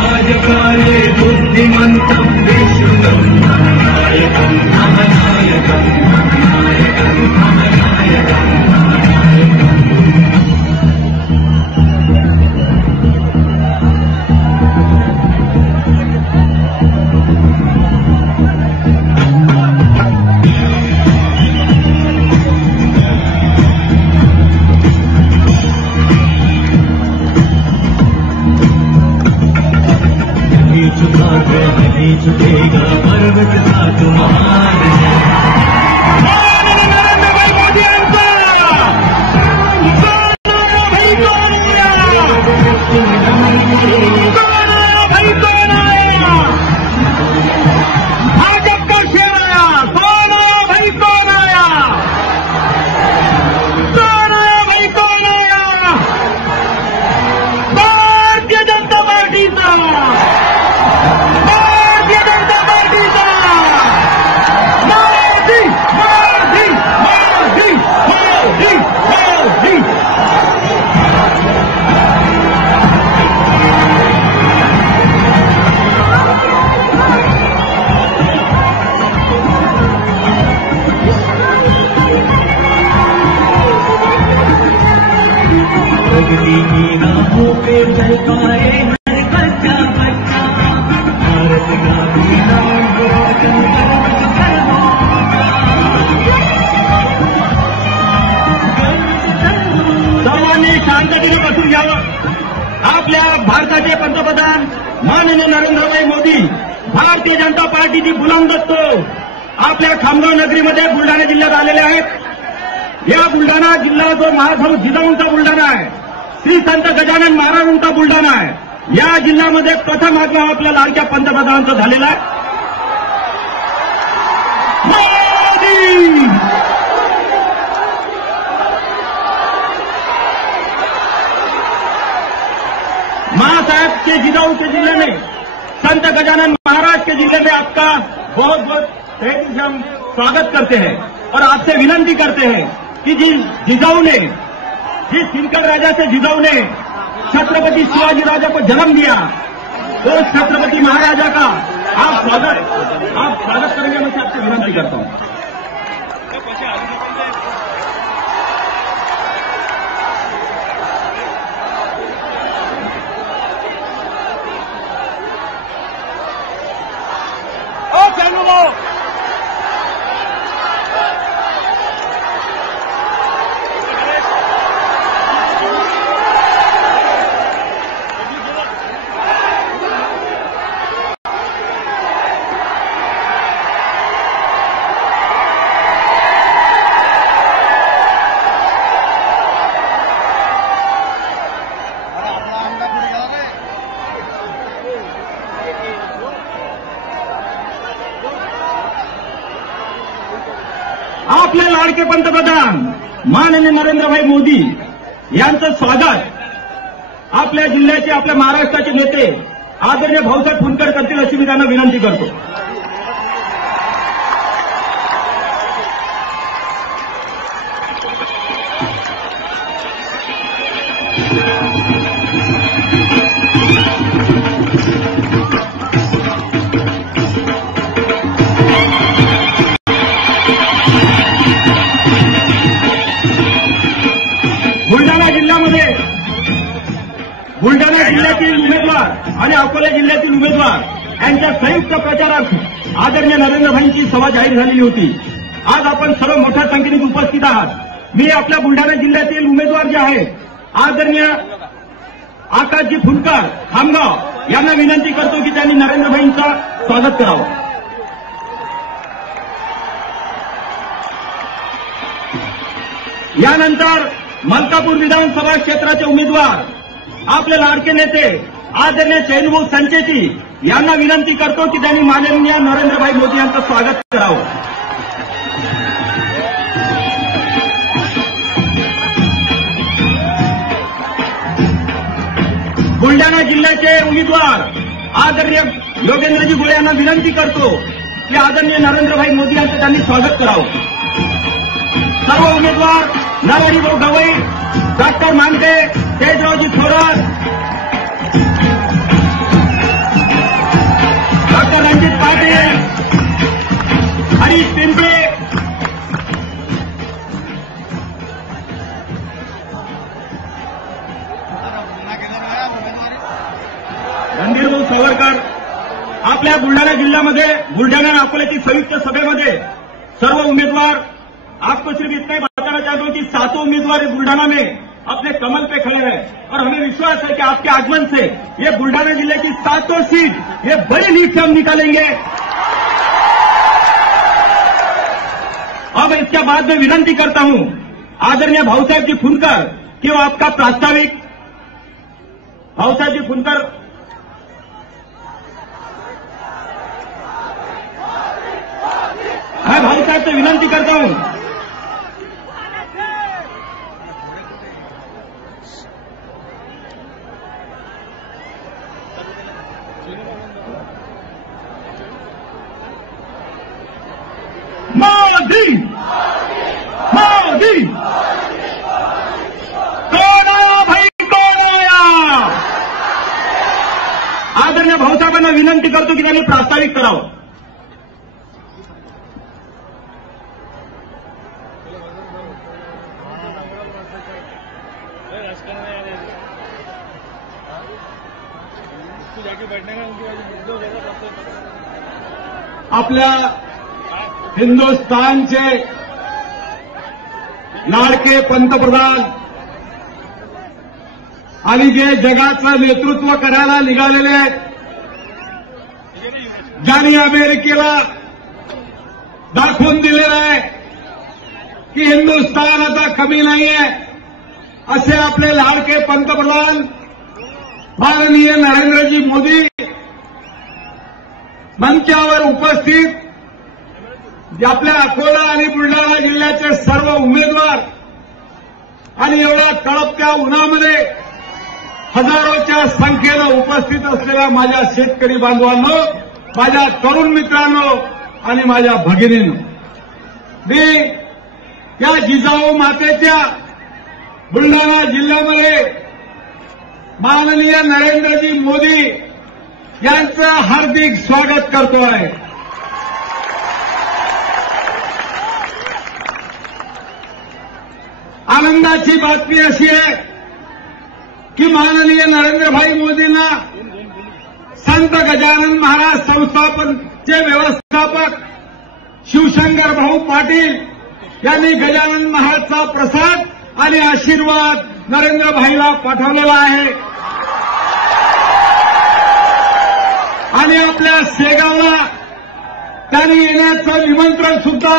राजकाले बुद्धिमन्तं विष्णुं नायकं नायकं नायकं नायकं झुकेगा पर्वत का तुम्हारे भाजप का शेर आया। कौन आया भाई, कौन आया, कौन आया भाई, कौन आया? भारतीय जनता पार्टी का, भारतीय जनता पार्टी का मोदी, मोदी, मोदी, मोदी, मोदी। प्रगति की राहों पे चलकाए हर बच्चा बच्चा, भारत का भी नाम रोशन सर्वांनी शांततेने बसून घ्यावं। आपल्या भारताचे पंतप्रधान माननीय नरेंद्रभाई मोदी, भारतीय जनता पार्टीची बुलंद आपल्या खामगाव नगरीमध्ये बुलढाणा जिल्ह्यात आलेले आहेत। या बुलढाणा जिल्हा जो महाभाऊ जिजाऊंचा बुलढाणा आहे, श्री संत गजानन महाराजांचा बुलढाणा आहे, या जिल्ह्यामध्ये प्रथम आगमन आपल्या लाडक्या पंतप्रधानांचं झालेलं आहे। मोदी महासाहेब के जिजाऊ के जिले में, संत गजानन महाराज के जिले में आपका बहुत बहुत तहे दिल से हम स्वागत करते हैं और आपसे विनंती करते हैं कि जिजाऊ ने, जिस सिंकर राजा से जिजाऊ ने छत्रपति शिवाजी राजा को जन्म दिया, तो छत्रपति महाराजा का आप स्वागत करेंगे। मैं आपसे विनंती करता हूं। आपले लाडके पंतप्रधान माननीय नरेंद्रभाई मोदी यांचं स्वागत आपल्या जिल्ह्याचे, आपल्या महाराष्ट्राचे नेते आदरणीय भाऊसाहेब फुंडकर करतील अशी मी त्यांना विनंती करतो। बुलढाणा जिल्ह्यातील उमेदवार आणि अकोला जिल्ह्यातील उमेदवार यांच्या संयुक्त प्रचारार्थ आदरणीय नरेंद्रभाईंची सभा जाहीर झालेली होती। आज आपण सर्व मोठ्या संख्येने उपस्थित आहात। मी आपल्या बुलढाणा जिल्ह्यातील उमेदवार जे आहेत आदरणीय आकाशजी फुंडकर खामगाव यांना विनंती करतो की त्यांनी नरेंद्रभाईंचं स्वागत करावं। यानंतर मलकापूर विधानसभा क्षेत्राचे उमेदवार आपले लाडके नेते आदरणीय चैनभाऊ संचेती यांना विनंती करतो की त्यांनी माननीय नरेंद्रभाई मोदी यांचं स्वागत करावं। बुलढाणा जिल्ह्याचे उमेदवार आदरणीय योगेंद्रजी गुळे यांना विनंती करतो की आदरणीय नरेंद्रभाई मोदी यांचं त्यांनी स्वागत करावं। सर्व उमेदवार नरहरिभाऊ गवई, डॉक्टर मांडे, तेजरावजी थोरात, डॉक्टर रणजित पाटील, हरीश पिंपे, रणधीरभाऊ सावरकर. आपल्या बुलढाणा जिल्ह्यामध्ये बुलढाणा अकोल्याची संयुक्त सभेमध्ये सर्व उम्मीदवार, आपको सिर्फ इतना ही बताना चाहता हूं कि 7 उम्मीदवार इस बुलढाणा में अपने कमल पे खड़े हैं और हमें विश्वास है कि आपके आगमन से ये बुलढाणा जिले की 7 सीट ये बड़ी लीड से हम निकालेंगे. अब इसके बाद मैं विनंती करता हूं आदरणीय भाऊसाहेब जी फुनकर कि वो आपका प्रास्ताविक, भाऊसाहेब जी फुनकर, मैं भाई साहब से विनंती करता हूं. मोदी मोदी कौन आया भाई, कौन आया. आदरणीय भाऊसाहेबांना विनंती करतो की त्यांनी प्रास्ताविक करावं. आपल्या हिंदुस्थानचे लाडके पंतप्रधान आणि जे जगाचं नेतृत्व करायला निघालेले आहेत, ज्यांनी अमेरिकेला दाखवून दिलेलं आहे की हिंदुस्थान आता कमी नाहीये, असे आपले लाडके पंतप्रधान माननीय नरेंद्रजी मोदी मंचावर उपस्थित आपल्या अकोला आणि बुलढाणा जिल्ह्याचे सर्व उमेदवार आणि एवढ्या कळपत्या उन्हामध्ये हजारोच्या संख्येनं उपस्थित असलेल्या माझ्या शेतकरी बांधवांनो, माझ्या तरुण मित्रांनो आणि माझ्या भगिनींनो, मी या जिजाऊ मातेच्या बुलढाणा जिल्ह्यामध्ये माननीय नरेंद्रजी मोदी यांचं हार्दिक स्वागत करतो आहे. आनंदाची बातमी अशी आहे की माननीय नरेंद्रभाई मोदींना संत गजानन महाराज संस्थापनचे व्यवस्थापक शिवशंकर भाऊ पाटील यांनी गजानन महाराजचा प्रसाद आणि आशीर्वाद नरेंद्रभाईला पाठवलेला आहे. आणि आपल्या शेगावला त्यांनी येण्याचं निमंत्रण सुद्धा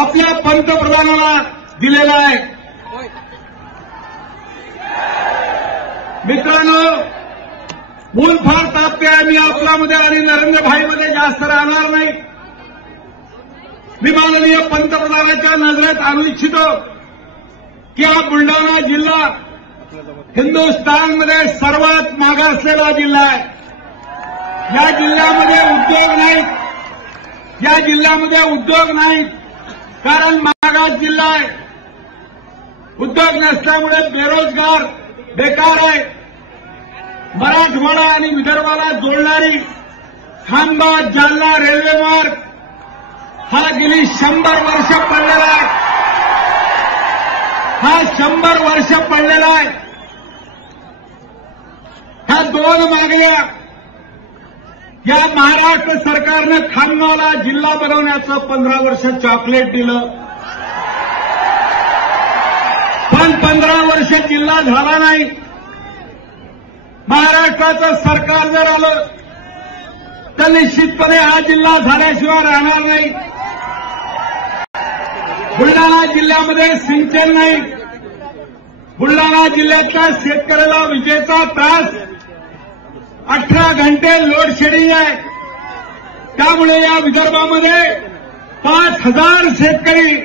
आपल्या पंतप्रधानाला दिलेलं आहे. मित्रांनो, ऊन फार तापते आहे. मी आपल्यामध्ये आणि नरेंद्रभाईमध्ये जास्त राहणार नाही. मी माननीय पंतप्रधानाच्या नजरेत आणू इच्छितो की हा बुलढाणा जिल्हा हिंदुस्थानमध्ये सर्वात मागासलेला जिल्हा आहे. या जिल्ह्यामध्ये उद्योग नाहीत, या जिल्ह्यामध्ये उद्योग नाहीत, कारण मागास जिल्हा आहे. उद्योग नसल्यामुळे बेरोजगार बेकार आहे. मराठवाडा आणि विदर्भाला जोडणारी खांबा जालना रेल्वे मार्ग हा गेली 100 वर्ष पडलेला आहे. हा 100 वर्ष पडलेला आहे. ह्या 2 मागण्या या महाराष्ट्र सरकारनं खामगावला जिल्हा बनवण्याचं 15 वर्ष चॉकलेट दिलं, पण 15 वर्ष जिल्हा झाला नाही. महाराष्ट्राचं सरकार जर आलं तर निश्चितपणे हा जिल्हा झाल्याशिवाय राहणार नाही. बुलढाणा जिल्ह्यामध्ये सिंचन नाही. बुलढाणा जिल्ह्यातल्या शेतकऱ्याला विजेचा त्रास, 18 घंटे लोड शेडिंग आहे. त्यामुळे या विदर्भामध्ये 5,000 शेतकरी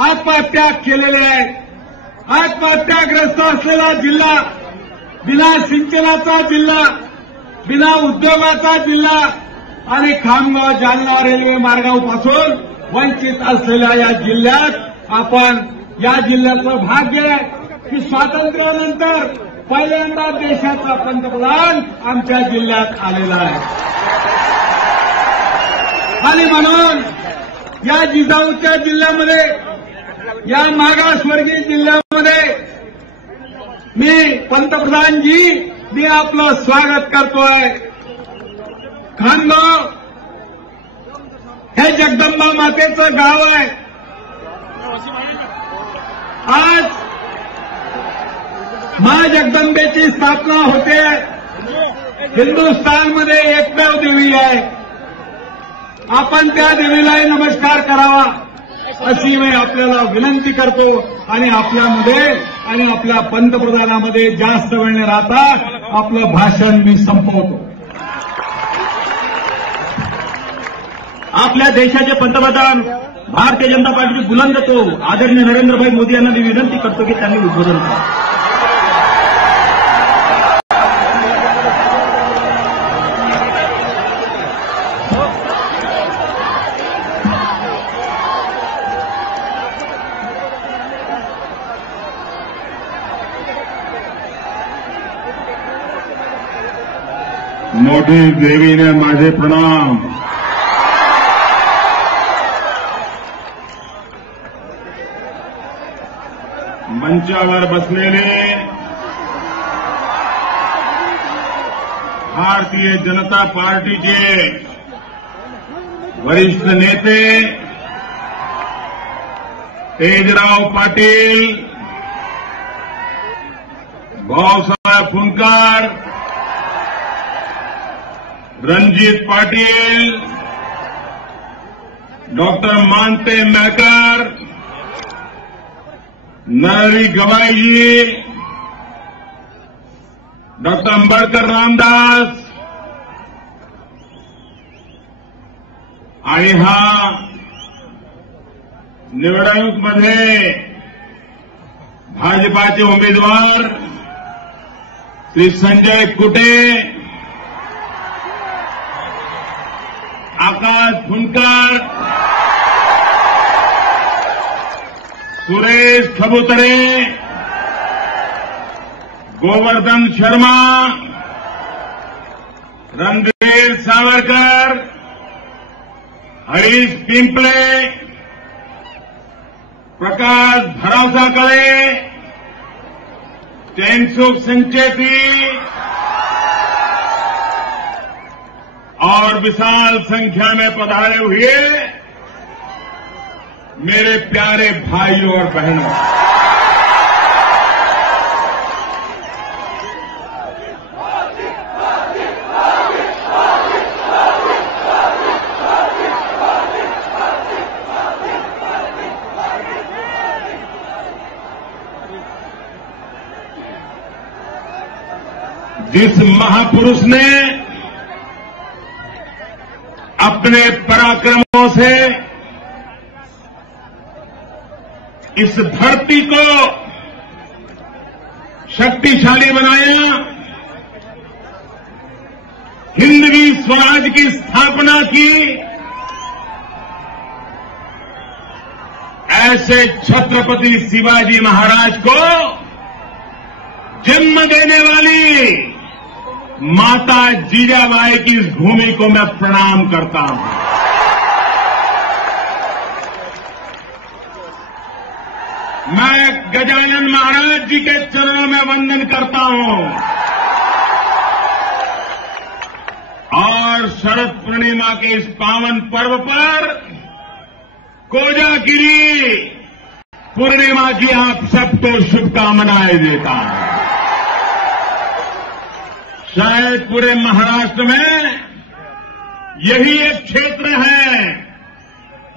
आत्महत्या केलेले आहेत. आत्महत्याग्रस्त असलेला जिल्हा, बिना सिंचनाचा जिल्हा, बिना उद्योगाचा जिल्हा आणि खामगाव जालना रेल्वे मार्गापासून वंचित असलेल्या या जिल्ह्यात आपण, या जिल्ह्याचं भाग्य आहे की स्वातंत्र्यानंतर पहिल्यांदा देशाचा पंतप्रधान आमच्या जिल्ह्यात आलेला आहे. आणि म्हणून या जिजाऊच्या जिल्ह्यामध्ये, या मागासवर्गीय जिल्ह्यामध्ये मी पंतप्रधानजी, मी आपलं स्वागत करतोय. खानगाव हे जगदंबा मातेचं गाव आहे. आज मां जगदंबेची स्थापना होते. हिंदुस्थानमध्ये एकमेव देवी आहे. आपण त्या देवीलाही नमस्कार करावा अशी मी आपल्याला विनंती करतो. आणि आपल्यामध्ये आणि आपल्या पंतप्रधानामध्ये जास्त वेळ न राहता आपलं भाषण मी संपवतो. आपल्या देशाचे पंतप्रधान भारतीय जनता पार्टीचे बुलंद तो आदरणीय नरेंद्रभाई मोदी यांना मी विनंती करतो की त्यांनी उद्बोधन करावं. मोठी देवीने माझे प्रणाम. मंचावर बसलेले भारतीय जनता पार्टीचे वरिष्ठ नेते तेजराव पाटील, भाऊसाहेब फुंडकर, रणजीत पाटील, डॉक्टर मानते मैकर, नरहरी गवाई जी, डॉक्टर अंबेडकर रामदास आणि हा निवडणूकमध्ये भाजपाचे उमेदवार श्री संजय कुटे, आकाश फुंडकर, सुरेश खबुतरे, गोवर्धन शर्मा, रणधीर सावरकर, हरीश पिंपले, प्रकाश भरावसाकळे, चैनसुख संचेती और विशाल संख्या में पधारे हुए मेरे प्यारे भाइयों और बहनों, जिस महापुरुष ने अपने पराक्रमों से इस धरती को शक्तिशाली बनाया, हिंदवी स्वराज की स्थापना की, ऐसे छत्रपति शिवाजी महाराज को जन्म देने वाली माता जीजाबाई की इस भूमि को मैं प्रणाम करता हूं. मैं गजानन महाराज जी के चरणों में वंदन करता हूं और शरद पूर्णिमा के इस पावन पर्व पर कोजागिरी पूर्णिमा की आप सबको शुभकामनाएं देता हूं. शायद पूरे महाराष्ट्र में यही एक क्षेत्र है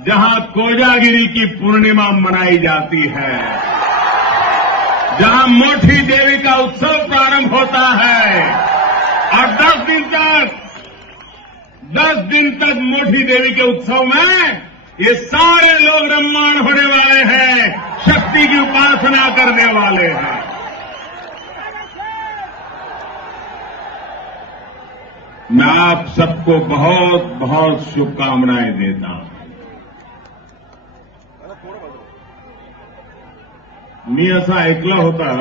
जहां कोजागिरी की पूर्णिमा मनाई जाती है, जहां मोठी देवी का उत्सव प्रारंभ होता है और 10 दिन तक मोठी देवी के उत्सव में ये सारे लोग रम्मान होने वाले हैं, शक्ति की उपासना करने वाले हैं. मैं आप सबको बहुत बहुत शुभकामनाएं देता हूं. मी असं ऐकलं होतं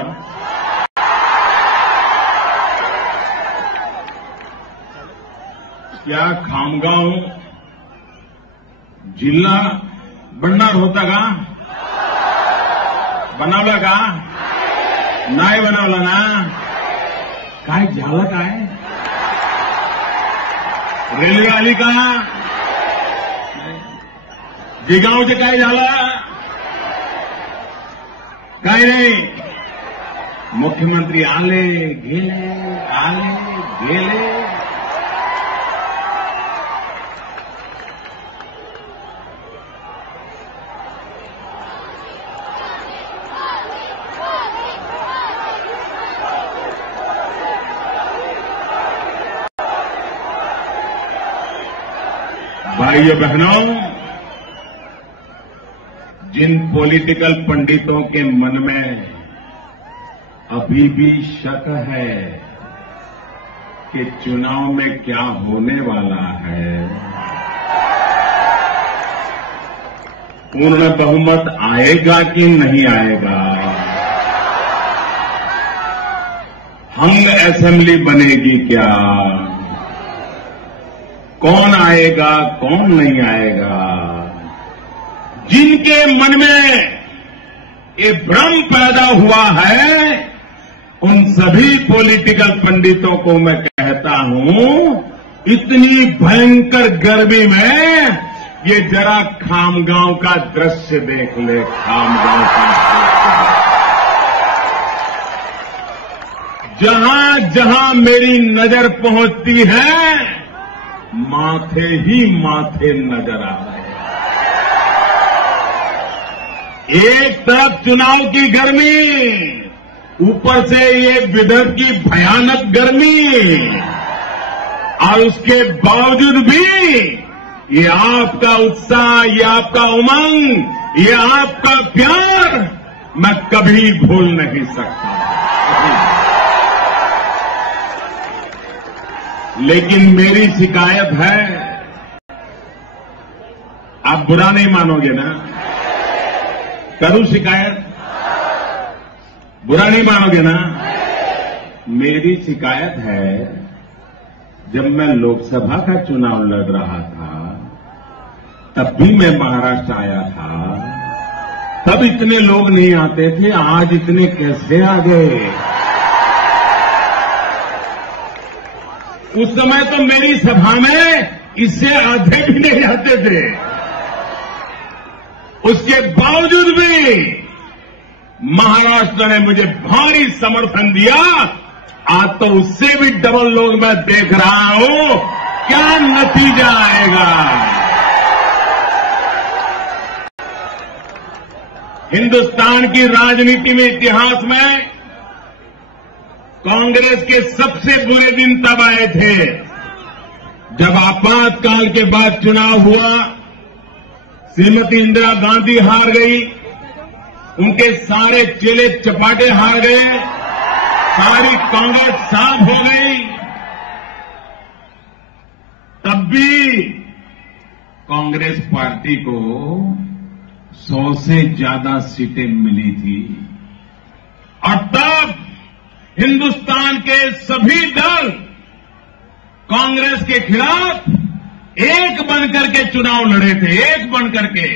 क्या खामगाव जिल्हा बनणार होता का? बनवलं का? नाही बनवलं ना? काय झालं काय? रेल्वे आली का? जिगावचं काय झालं? काय नाही. मुख्यमंत्री आले गेले. भाइयों बहनों, जिन पॉलिटिकल पंडितों के मन में अभी भी शक है कि चुनाव में क्या होने वाला है, पूर्ण बहुमत आएगा कि नहीं आएगा, हंग असेंबली बनेगी क्या, कौन आएगा कौन नहीं आएगा, जिनके मन में ये भ्रम पैदा हुआ है, उन सभी पॉलिटिकल पंडितों को मैं कहता हूं, इतनी भयंकर गर्मी में ये जरा खामगांव का दृश्य देख ले। खामगांव का जहां जहां मेरी नजर पहुंचती है, माथे ही माथे नजर आ रहे हैं। एक तरफ चुनाव की गर्मी, ऊपर से ये विदर्भ की भयानक गर्मी, और उसके बावजूद भी ये आपका उत्साह, ये आपका उमंग, ये आपका प्यार मैं कभी भूल नहीं सकता। लेकिन मेरी शिकायत है, आप बुरा नहीं मानोगे ना? करूं शिकायत? बुरा नहीं मानोगे ना? मेरी शिकायत है, जब मैं लोकसभा का चुनाव लड़ रहा था, तब भी मैं महाराष्ट्र आया था, तब इतने लोग नहीं आते थे, आज इतने कैसे आ गए? उस समय तो मेरी सभा में इससे आधे भी नहीं आते थे। उसके बावजूद भी महाराष्ट्र ने मुझे भारी समर्थन दिया। आज तो उससे भी डबल लोग मैं देख रहा हूं, क्या नतीजा आएगा। हिंदुस्तान की राजनीति में, इतिहास में कांग्रेस के सबसे बुरे दिन तब आए थे जब आपातकाल के बाद चुनाव हुआ, श्रीमती इंदिरा गांधी हार गई, उनके सारे चेले चपाटे हार गए, सारी कांग्रेस साफ हो गई। तब भी कांग्रेस पार्टी को 100 से ज्यादा सीटें मिली थी, और तब हिंदुस्तान के सभी दल कांग्रेस के खिलाफ एक बनकर के चुनाव लड़े थे, एक बनकर के।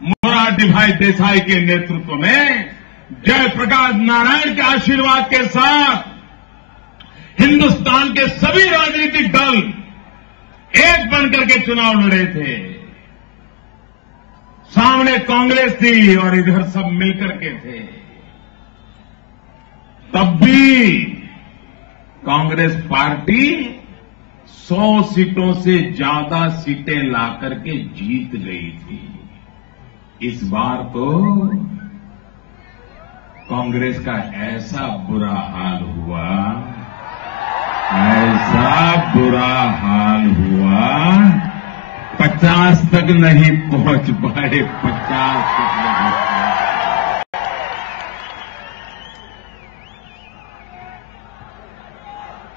मोरारजी भाई देसाई के नेतृत्व में, जयप्रकाश नारायण के आशीर्वाद के साथ हिंदुस्तान के सभी राजनीतिक दल एक बनकर के चुनाव लड़े थे। सामने कांग्रेस थी और इधर सब मिलकर के थे। तब भी कांग्रेस पार्टी 100 सीटों से ज्यादा सीटें लाकर के जीत गई थी। इस बार तो कांग्रेस का ऐसा बुरा हाल हुआ, ऐसा बुरा हाल हुआ, 50 तक नहीं पहुंच पाए, 50 तक नहीं।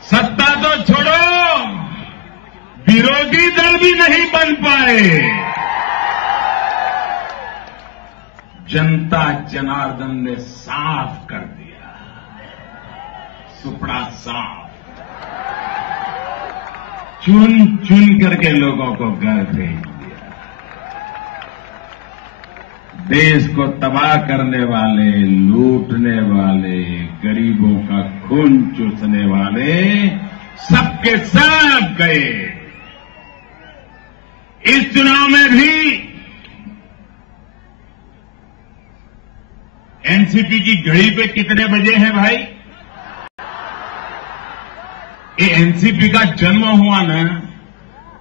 सत्ता तो छोड़ो, विरोधी दल भी नहीं बन पाए। जनता जनार्दन ने साफ कर दिया, सुपड़ा साफ, चुन चुन करके लोगों को घर भेज दिया। देश को तबाह करने वाले, लूटने वाले, गरीबों का खून चूसने वाले सबके सब गए। इस चुनाव में भी एनसीपी की घड़ी पे कितने बजे हैं भाई? ये एनसीपी का जन्म हुआ ना,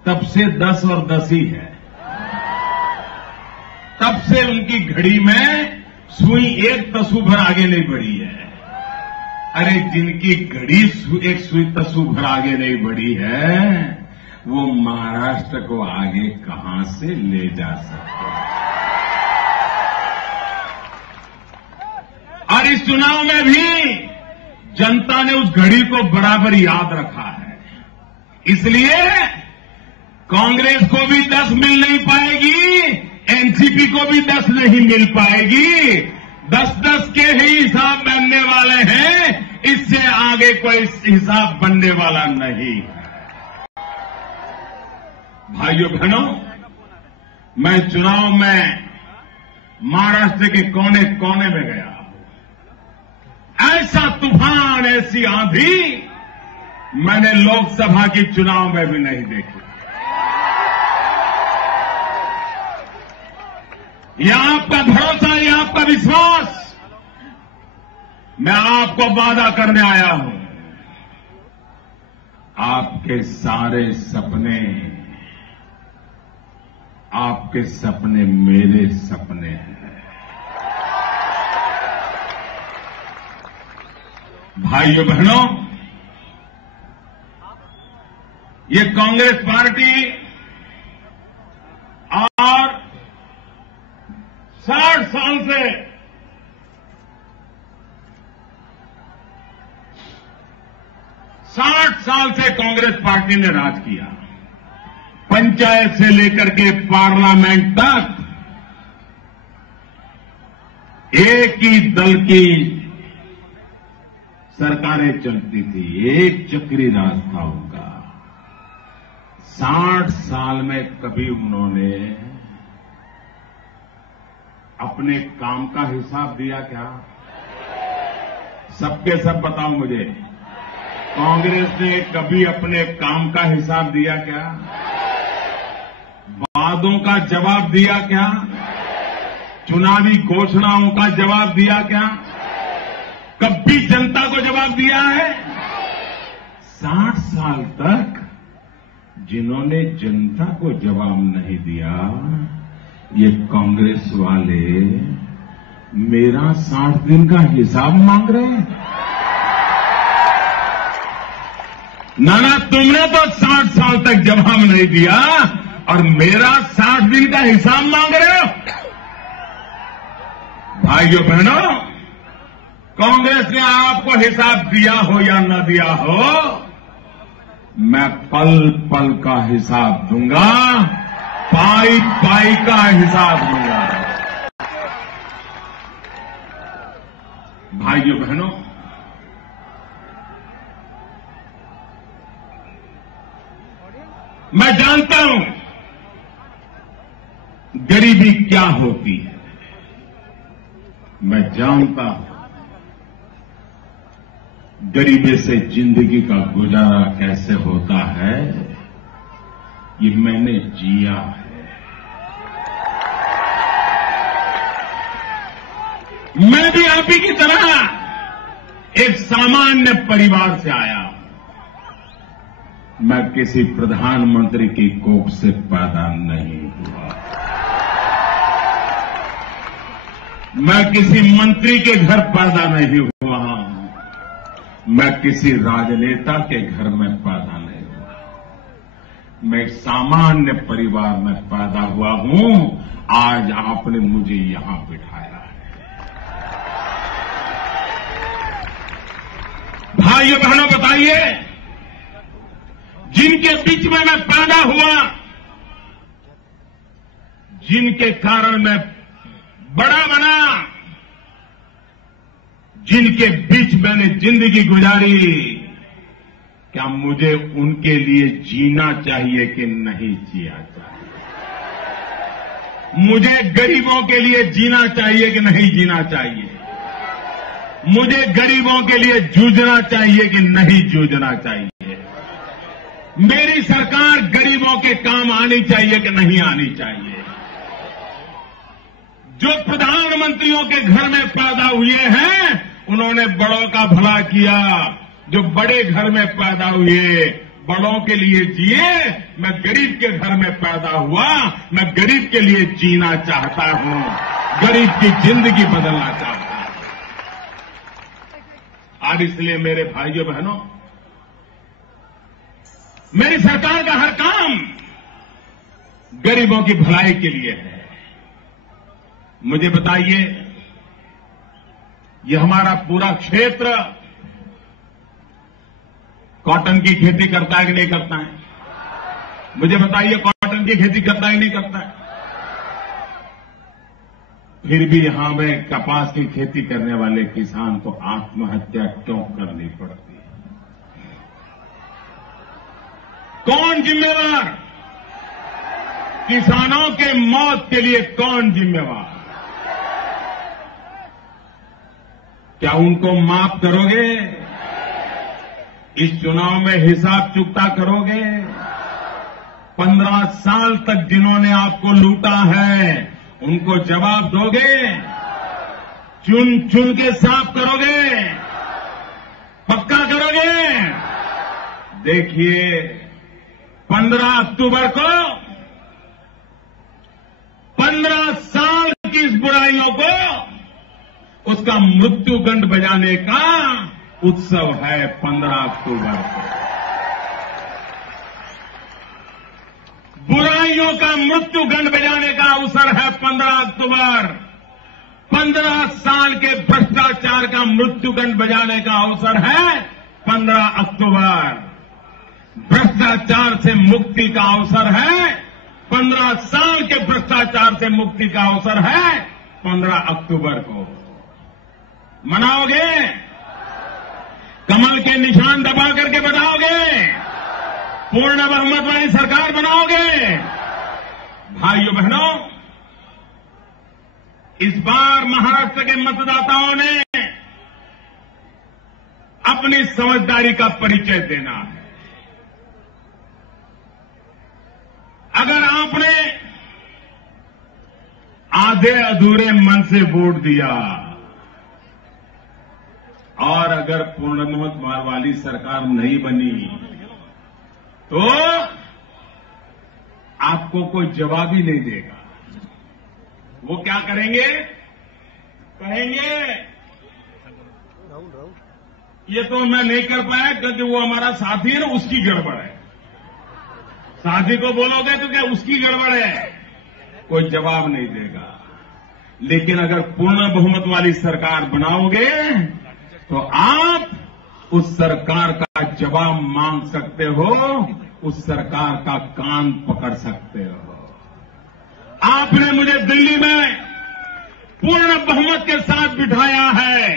तब से 10 और 10 ही है। तब से उनकी घड़ी में सुई एक तसु भर आगे नहीं बढ़ी है। अरे जिनकी घड़ी एक सुई तसु भर आगे नहीं बढ़ी है, वो महाराष्ट्र को आगे कहां से ले जा सकते हैं? और इस चुनाव में भी जनता ने उस घड़ी को बराबर याद रखा है। इसलिए कांग्रेस को भी 10 मिल नहीं पाएगी, एनसीपी को भी 10 नहीं मिल पाएगी। 10-10 के ही हिसाब बनने वाले हैं, इससे आगे कोई हिसाब बनने वाला नहीं। भाइयों बहनों, मैं चुनाव में महाराष्ट्र के कोने कोने में गया। ऐसा तूफान, ऐसी आंधी मैंने लोकसभा के चुनाव में भी नहीं देखी। यह आपका भरोसा, यह आपका विश्वास, मैं आपको वादा करने आया हूं। आपके सारे सपने, आपके सपने मेरे सपने हैं। भाइयों बहनों, ये कांग्रेस पार्टी और 60 साल से कांग्रेस पार्टी ने राज किया। पंचायत से लेकर के पार्लियामेंट तक एक ही दल की सरकारें चलती थी, एक चक्री राज था उनका। 60 साल में कभी उन्होंने अपने काम का हिसाब दिया क्या? सबके सब बताओ मुझे, कांग्रेस ने कभी अपने काम का हिसाब दिया क्या? वादों का जवाब दिया क्या? चुनावी घोषणाओं का जवाब दिया क्या? कभी जनता को जवाब दिया है? 60 साल तक जिन्होंने जनता को जवाब नहीं दिया, ये कांग्रेस वाले मेरा 60 दिन का हिसाब मांग रहे हैं। नाना, तुमने तो 60 साल तक जवाब नहीं दिया और मेरा 60 दिन का हिसाब मांग रहे हो। भाइयों बहनों, कांग्रेस ने आपको हिसाब दिया हो या न दिया हो, मैं पल पल का हिसाब दूंगा, पाई पाई का हिसाब दूंगा। भाइयों बहनों, मैं जानता हूं गरीबी क्या होती है। मैं जानता हूं गरीबी से जिंदगी का गुजारा कैसे होता है। ये मैंने जिया है। मैं भी आप ही की तरह एक सामान्य परिवार से आया हूं। मैं किसी प्रधानमंत्री की कोख से पैदा नहीं हुआ। मैं किसी मंत्री के घर पैदा नहीं हुआ। मैं किसी राजनेता के घर में पैदा नहीं हुआ। मैं एक सामान्य परिवार में पैदा हुआ हूं। आज आपने मुझे यहां बिठाया है। भाइयों बहनों, बताइए, जिनके बीच में मैं पैदा हुआ, जिनके कारण मैं बड़ा बना, जिनके बीच मैंने जिंदगी गुजारी, क्या मुझे उनके लिए जीना चाहिए कि नहीं जिया चाहिए? मुझे गरीबों के लिए जीना चाहिए कि नहीं जीना चाहिए? मुझे गरीबों के लिए जूझना चाहिए कि नहीं जूझना चाहिए? मेरी सरकार गरीबों के काम आनी चाहिए कि नहीं आनी चाहिए? जो प्रधानमंत्रियों के घर में पैदा हुए हैं, उन्होंने बड़ों का भला किया। जो बड़े घर में पैदा हुए, बड़ों के लिए जिए। मैं गरीब के घर में पैदा हुआ, मैं गरीब के लिए जीना चाहता हूं, गरीब की जिंदगी बदलना चाहता हूं। आज इसलिए मेरे भाइयों बहनों, मेरी सरकार का हर काम गरीबों की भलाई के लिए है। मुझे बताइए, यह हमारा पूरा क्षेत्र कॉटन की खेती करता है कि नहीं करता है? मुझे बताइए, कॉटन की खेती करता है कि नहीं करता है? फिर भी यहां में कपास की खेती करने वाले किसान को आत्महत्या क्यों करनी पड़ती है? कौन जिम्मेवार? किसानों के मौत के लिए कौन जिम्मेवार? क्या उनको माफ करोगे? इस चुनाव में हिसाब चुकता करोगे? 15 साल तक जिन्होंने आपको लूटा है, उनको जवाब दोगे? चुन चुन के साफ करोगे? पक्का करोगे? देखिए, 15 अक्टूबर को 15 साल की इस बुराइयों को उसका मृत्युदंड बजाने का उत्सव है 15 अक्टूबर को। बुराइयों का मृत्युदंड बजाने का अवसर है 15 अक्टूबर। 15 साल के भ्रष्टाचार का मृत्युदंड बजाने का अवसर है 15 अक्टूबर। भ्रष्टाचार से मुक्ति का अवसर है 15 साल के भ्रष्टाचार से मुक्ति का अवसर है 15 अक्टूबर को। मनाओगे? कमल के निशान दबा करके बनाओगे? पूर्ण बहुमत वाली सरकार बनाओगे? भाइयों बहनों, इस बार महाराष्ट्र के मतदाताओं ने अपनी समझदारी का परिचय देना है। अगर आपने आधे अधूरे मन से वोट दिया और अगर पूर्ण बहुमत वाली सरकार नहीं बनी, तो आपको कोई जवाब ही नहीं देगा। वो क्या करेंगे? कहेंगे ये तो मैं नहीं कर पाया क्योंकि वो हमारा साथी है ना, उसकी गड़बड़ है। साथी को बोलोगे तो क्या उसकी गड़बड़ है? कोई जवाब नहीं देगा। लेकिन अगर पूर्ण बहुमत वाली सरकार बनाओगे तो आप उस सरकार का जवाब मांग सकते हो, उस सरकार का कान पकड़ सकते हो। आपने मुझे दिल्ली में पूर्ण बहुमत के साथ बिठाया है।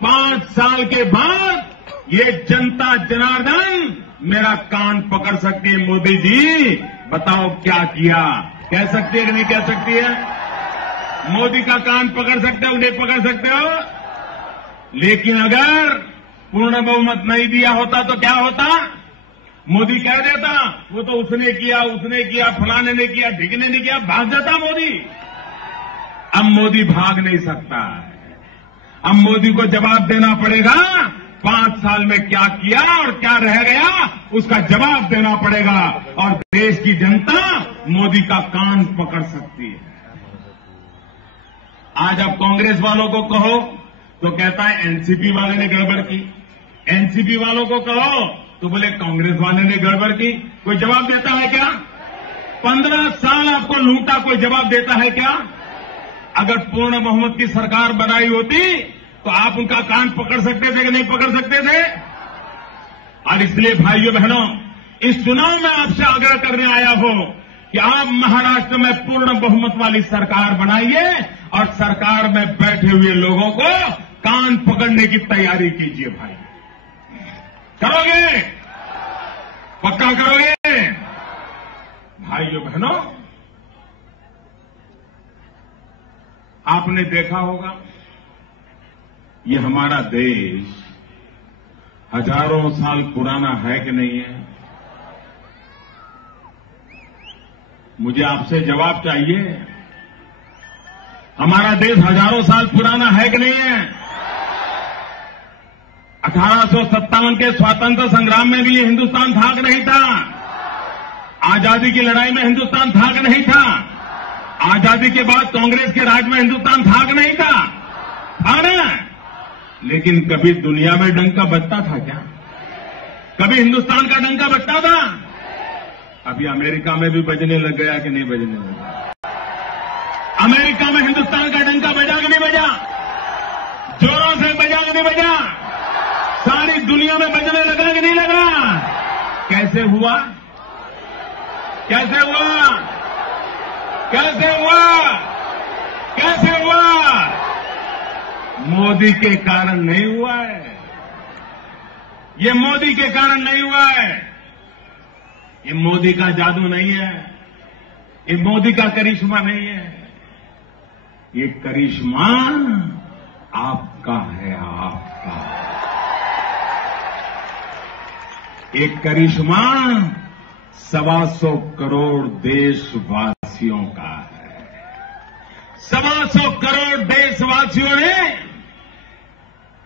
5 साल के बाद ये जनता जनार्दन मेरा कान पकड़ सकती है। मोदी जी बताओ क्या किया? कह सकती है कि नहीं कह सकती है? मोदी का कान पकड़ सकते हो, नहीं पकड़ सकते हो? लेकिन अगर पूर्ण बहुमत नहीं दिया होता तो क्या होता? मोदी कह देता वो तो उसने किया, फलाने ने किया, ढिकने ने किया, भाग जाता मोदी। अब मोदी भाग नहीं सकता। अब मोदी को जवाब देना पड़ेगा। 5 साल में क्या किया और क्या रह गया, उसका जवाब देना पड़ेगा। और देश की जनता मोदी का कान पकड़ सकती है। आज आप कांग्रेस वालों को कहो तो कहता है एनसीपी वाले ने गड़बड़ की। एनसीपी वालों को कहो तो बोले कांग्रेस वाले ने गड़बड़ की। कोई जवाब देता है क्या? 15 साल आपको लूटा, कोई जवाब देता है क्या? अगर पूर्ण बहुमत की सरकार बनाई होती तो आप उनका कान पकड़ सकते थे कि नहीं पकड़ सकते थे? और इसलिए भाइयों बहनों, इस चुनाव में आपसे आग्रह करने आया हो कि आप महाराष्ट्र में पूर्ण बहुमत वाली सरकार बनाइए और सरकार में बैठे हुए लोगों को कान पकड़ने करने की तैयारी कीजिए भाई। करोगे? पक्का करोगे? भाइयों बहनों, आपने देखा होगा ये हमारा देश हजारों साल पुराना है कि नहीं है? मुझे आपसे जवाब चाहिए। हमारा देश हजारों साल पुराना है कि नहीं है? 1857 के स्वतंत्र संग्राम में भी ये हिंदुस्तान था कि नहीं था? आजादी की लड़ाई में हिंदुस्तान था कि नहीं था? आजादी के बाद कांग्रेस के राज में हिंदुस्तान था कि नहीं था? था ना? लेकिन कभी दुनिया में डंका बजता था क्या? कभी हिंदुस्तान का डंका बजता था? अभी अमेरिका में भी बजने लग गया कि नहीं बजने लगा? अमेरिका में हिंदुस्तान का डंका बजा कि नहीं बजा? जोरों से बजा कि नहीं बजा? सारी दुनिया में बजने लगा कि नहीं लगा? कैसे हुआ? कैसे हुआ? कैसे हुआ? कैसे हुआ? मोदी के कारण नहीं हुआ है। ये मोदी के कारण नहीं हुआ है। ये मोदी का जादू नहीं है। ये मोदी का करिश्मा नहीं है। ये करिश्मा आपका है, आपका। ये करिश्मा 125 करोड़ देशवासियों का है। 125 करोड़ देशवासियों ने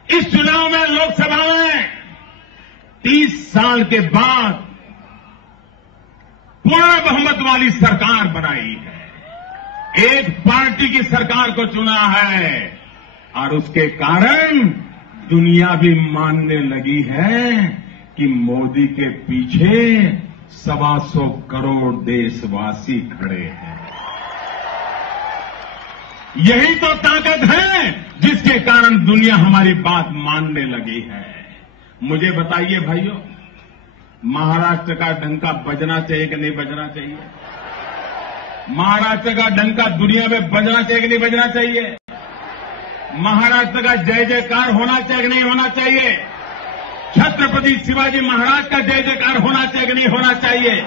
इस चुनाव में, लोकसभा में 30 साल के बाद पूर्ण बहुमत वाली सरकार बनाई है। एक पार्टी की सरकार को चुना है और उसके कारण दुनिया भी मानने लगी है कि मोदी के पीछे 125 करोड़ देशवासी खड़े हैं। यही तो ताकत है जिसके कारण दुनिया हमारी बात मानने लगी है। मुझे बताइए भाइयों, महाराष्ट्र का डंका बजना चाहिए कि नहीं बजना चाहिए? महाराष्ट्र का डंका दुनिया में बजना चाहिए कि नहीं बजना चाहिए? महाराष्ट्र का जय जयकार होना चाहिए कि नहीं होना चाहिए? छत्रपति शिवाजी महाराज का जय जयकार होना चाहिए कि नहीं होना चाहिए?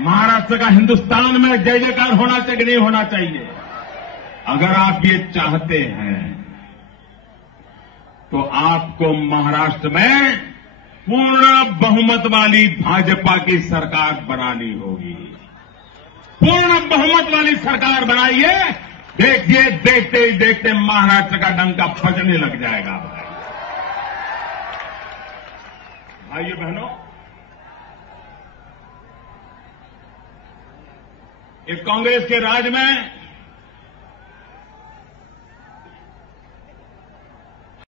महाराष्ट्र का हिंदुस्तान में जय जयकार होना चाहिए कि नहीं होना चाहिए? अगर आप ये चाहते हैं तो आपको महाराष्ट्र में पूर्ण बहुमत वाली भाजपा की सरकार बनानी होगी। पूर्ण बहुमत वाली सरकार बनाइए, देखिए देखते ही देखते महाराष्ट्र का डंका बजने लग जाएगा। भाइयों बहनों, इस कांग्रेस के राज में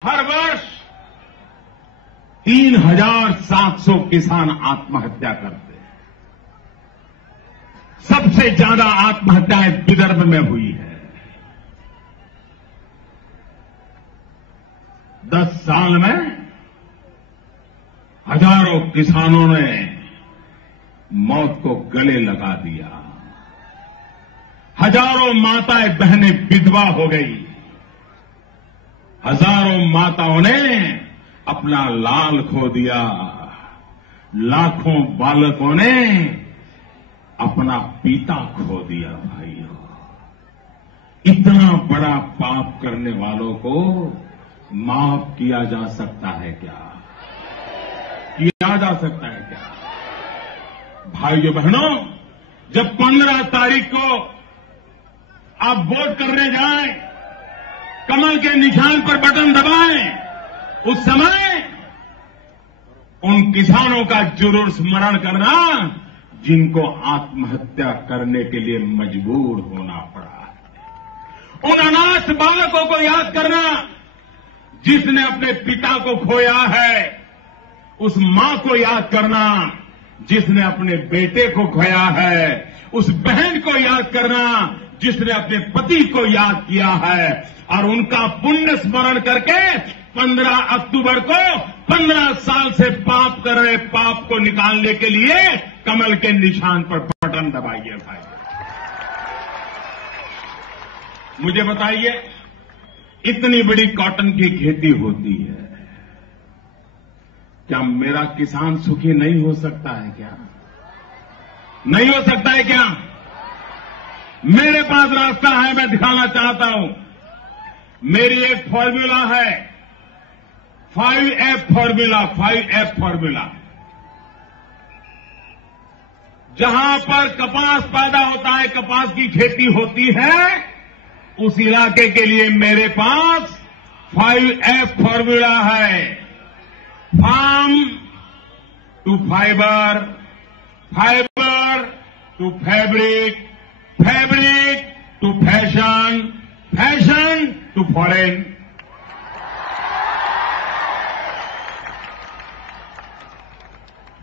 हर वर्ष 3,700 किसान आत्महत्या करते हैं। सबसे ज्यादा आत्महत्याएं विदर्भ में हुई है। 10 साल में हजारों किसानों ने मौत को गले लगा दिया। हजारों माताएं बहनें विधवा हो गई। हजारों माताओं ने अपना लाल खो दिया। लाखों बालकों ने अपना पिता खो दिया। भाइयों, इतना बड़ा पाप करने वालों को माफ किया जा सकता है क्या? किया जा सकता है क्या? भाइयों बहनों, जब 15 तारीख को आप वोट करने जाएं, कमल के निशान पर बटन दबाएं, उस समय उन किसानों का जरूर स्मरण करना जिनको आत्महत्या करने के लिए मजबूर होना पड़ा है। उन अनाथ बालकों को याद करना जिसने अपने पिता को खोया है। उस मां को याद करना जिसने अपने बेटे को खोया है। उस बहन को याद करना जिसने अपने पति को याद किया है। और उनका पुण्य स्मरण करके 15 अक्टूबर को 15 साल से पाप कर रहे पाप को निकालने के लिए कमल के निशान पर बटन दबाइए। भाई, मुझे बताइए, इतनी बड़ी कॉटन की खेती होती है, क्या मेरा किसान सुखी नहीं हो सकता है? क्या नहीं हो सकता है? क्या मेरे पास रास्ता है, मैं दिखाना चाहता हूं। मेरी एक फॉर्मूला है, 5F फॉर्मूला, 5F फॉर्मूला। जहां पर कपास पैदा होता है, कपास की खेती होती है, उस इलाके के लिए मेरे पास 5F फॉर्मूला है। Farm to fibre, fibre to fabric, fabric to fashion, fashion to foreign.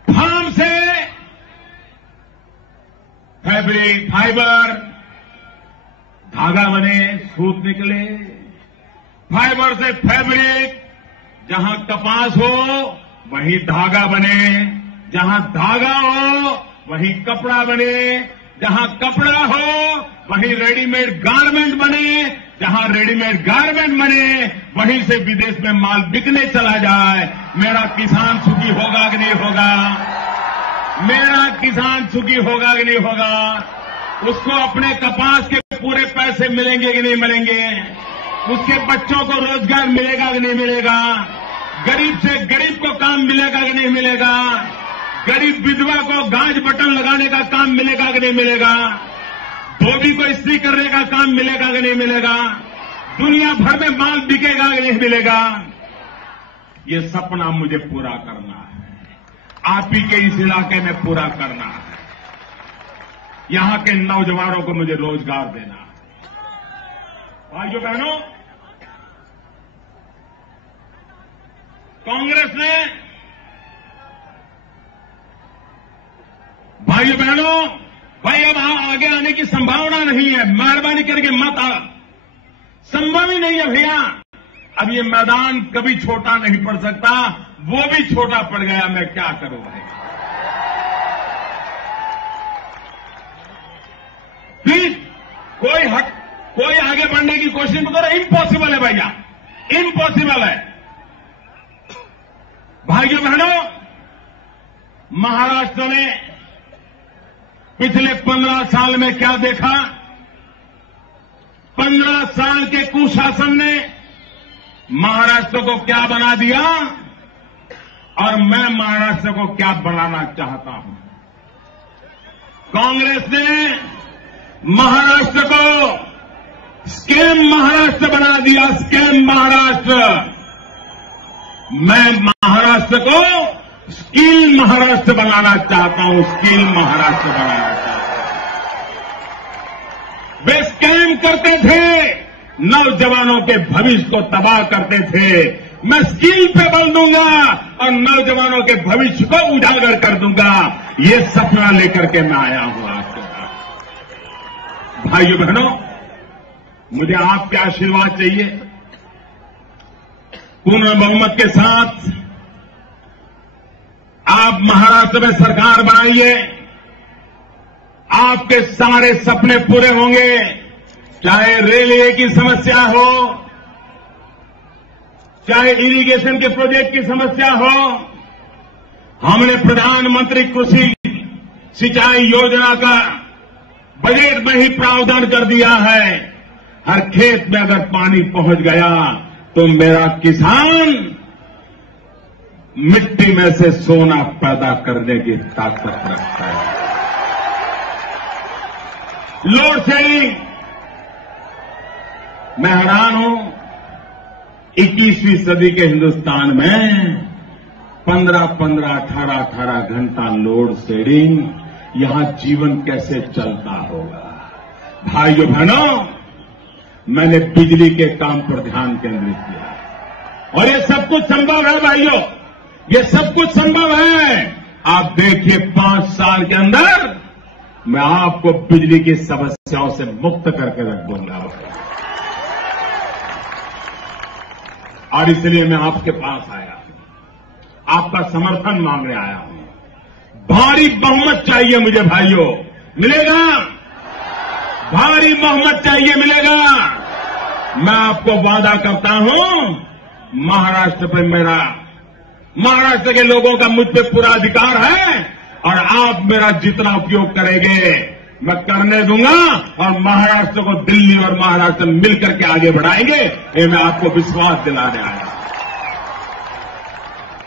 Farm से फैब्रिक, फाइबर, धागा बने, सूत निकले। फाइबर से फैब्रिक, जहां कपास हो वहीं धागा बने, जहां धागा हो वहीं कपड़ा बने, जहां कपड़ा हो वहीं रेडीमेड गारमेंट बने, जहां रेडीमेड गारमेंट बने वहीं से विदेश में माल बिकने चला जाए। मेरा किसान सुखी होगा कि नहीं होगा? मेरा किसान सुखी होगा कि नहीं होगा? उसको अपने कपास के पूरे पैसे मिलेंगे कि नहीं मिलेंगे? उसके बच्चों को रोजगार मिलेगा कि नहीं मिलेगा? गरीब से गरीब को काम मिलेगा कि नहीं मिलेगा? गरीब विधवा को गाज बटन लगाने का काम मिलेगा कि नहीं मिलेगा? धोबी को इस्त्री करने का काम मिलेगा कि नहीं मिलेगा? दुनिया भर में माल बिकेगा कि नहीं मिलेगा? ये सपना मुझे पूरा करना है, आप ही के इस इलाके में पूरा करना है। यहां के नौजवानों को मुझे रोजगार देना है। भाइयों बहनों, कांग्रेस ने, भाइयों बहनों, भाई अब आगे आने की संभावना नहीं है, मेहरबानी करके मत आ, संभव ही नहीं है भैया। अब ये मैदान कभी छोटा नहीं पड़ सकता, वो भी छोटा पड़ गया, मैं क्या करूं भाई? प्लीज कोई आगे बढ़ने की कोशिश मत करो, इम्पॉसिबल है भैया, इम्पॉसिबल है। भाइयों बहनों, महाराष्ट्र ने पिछले 15 साल में क्या देखा? 15 साल के कुशासन ने महाराष्ट्र को क्या बना दिया और मैं महाराष्ट्र को क्या बनाना चाहता हूं। कांग्रेस ने महाराष्ट्र को स्कैम महाराष्ट्र बना दिया, स्कैम महाराष्ट्र। मैं महाराष्ट्र को स्किल महाराष्ट्र बनाना चाहता हूं, स्किल महाराष्ट्र बनाना चाहता हूं। वे स्कैम करते थे, नौजवानों के भविष्य को तबाह करते थे। मैं स्किल पे बल दूंगा और नौजवानों के भविष्य को उजागर कर दूंगा। ये सपना लेकर के मैं आया हूं आपके पास। भाइयों बहनों, मुझे आपके आशीर्वाद चाहिए। पूर्ण बहुमत के साथ आप महाराष्ट्र में सरकार बनाइए, आपके सारे सपने पूरे होंगे। चाहे रेलवे की समस्या हो, चाहे इरिगेशन के प्रोजेक्ट की समस्या हो, हमने प्रधानमंत्री कृषि सिंचाई योजना का बजट में ही प्रावधान कर दिया है। हर खेत में अगर पानी पहुंच गया तो मेरा किसान मिट्टी में से सोना पैदा करने की ताकत रखता है। लोड शेडिंग, मैं हैरान हूं, 21वीं सदी के हिंदुस्तान में 15-15, 18-18 घंटा लोड शेडिंग, यहां जीवन कैसे चलता होगा? भाइयों बहनों, मैंने बिजली के काम पर ध्यान केंद्रित किया और ये सब कुछ संभव है भाइयों, ये सब कुछ संभव है। आप देखिए 5 साल के अंदर मैं आपको बिजली की समस्याओं से मुक्त करके रख दूंगा और इसलिए मैं आपके पास आया हूं, आपका समर्थन मांगने आया हूं। भारी बहुमत चाहिए मुझे भाइयों, मिलेगा? भारी बहुमत चाहिए, मिलेगा? मैं आपको वादा करता हूं, महाराष्ट्र पे महाराष्ट्र के लोगों का मुझ पे पूरा अधिकार है और आप मेरा जितना उपयोग करेंगे मैं करने दूंगा और महाराष्ट्र को दिल्ली और महाराष्ट्र मिलकर के आगे बढ़ाएंगे। ये मैं आपको विश्वास दिलाने आया।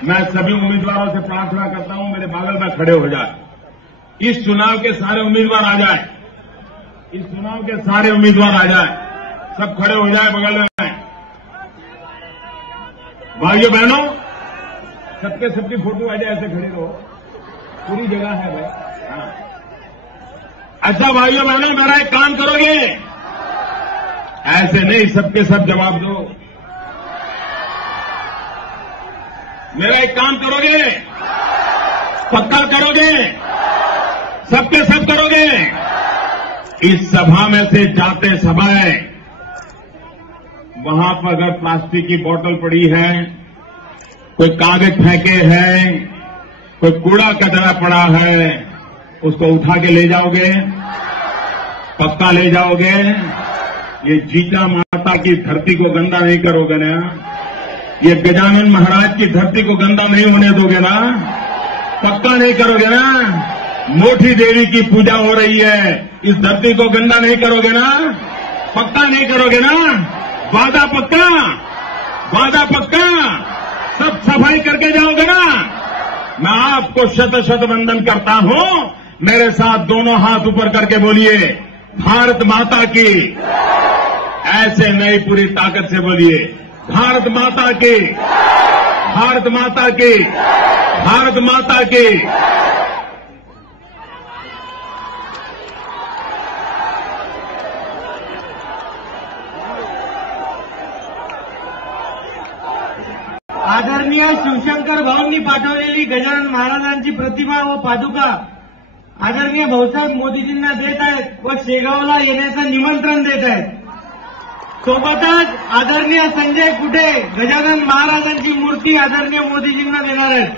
मैं सभी उम्मीदवारों से प्रार्थना करता हूं मेरे बगल में खड़े हो जाए। इस चुनाव के सारे उम्मीदवार आ जाए, इस चुनाव के सारे उम्मीदवार आ जाए, सब खड़े हो जाए बगल में। भाइयों बहनों, सबकी फोटो आ जाए, ऐसे खड़े रहो, पूरी जगह है भाई। हाँ। अच्छा भाइयों बहनों, मेरा एक काम करोगे? ऐसे नहीं, सबके सब जवाब दो। मेरा एक काम करोगे? पक्का करोगे? सबके सब करोगे? इस सभा में से जाते समय वहां पर अगर प्लास्टिक की बोतल पड़ी है, कोई कागज फेंके हैं, कोई कूड़ा कचरा पड़ा है, उसको उठा के ले जाओगे? पक्का ले जाओगे? ये जीजा माता की धरती को गंदा नहीं करोगे ना? ये गजानन महाराज की धरती को गंदा नहीं होने दोगे ना? पक्का नहीं करोगे ना? मोठी देवी की पूजा हो रही है, इस धरती को गंदा नहीं करोगे ना? पक्का नहीं करोगे ना? वादा पक्का? वादा पक्का? सब सफाई करके जाओगे ना? मैं आपको शत शत वंदन करता हूं। मेरे साथ दोनों हाथ ऊपर करके बोलिए, भारत माता की। ऐसे नई पूरी ताकत से बोलिए, भारत माता की, भारत माता की, भारत माता की। आदरणीय शिवशंकर भाऊंनी पाठवलेली गजानन महाराजांची प्रतिमा व पादुका आदरणीय भाऊसाहेब मोदीजींना देत आहेत व शेगावला येण्याचं निमंत्रण देत आहेत। सोबतच आदरणीय संजय कुटे गजानन महाराजांची मूर्ती आदरणीय मोदीजींना देणार आहेत।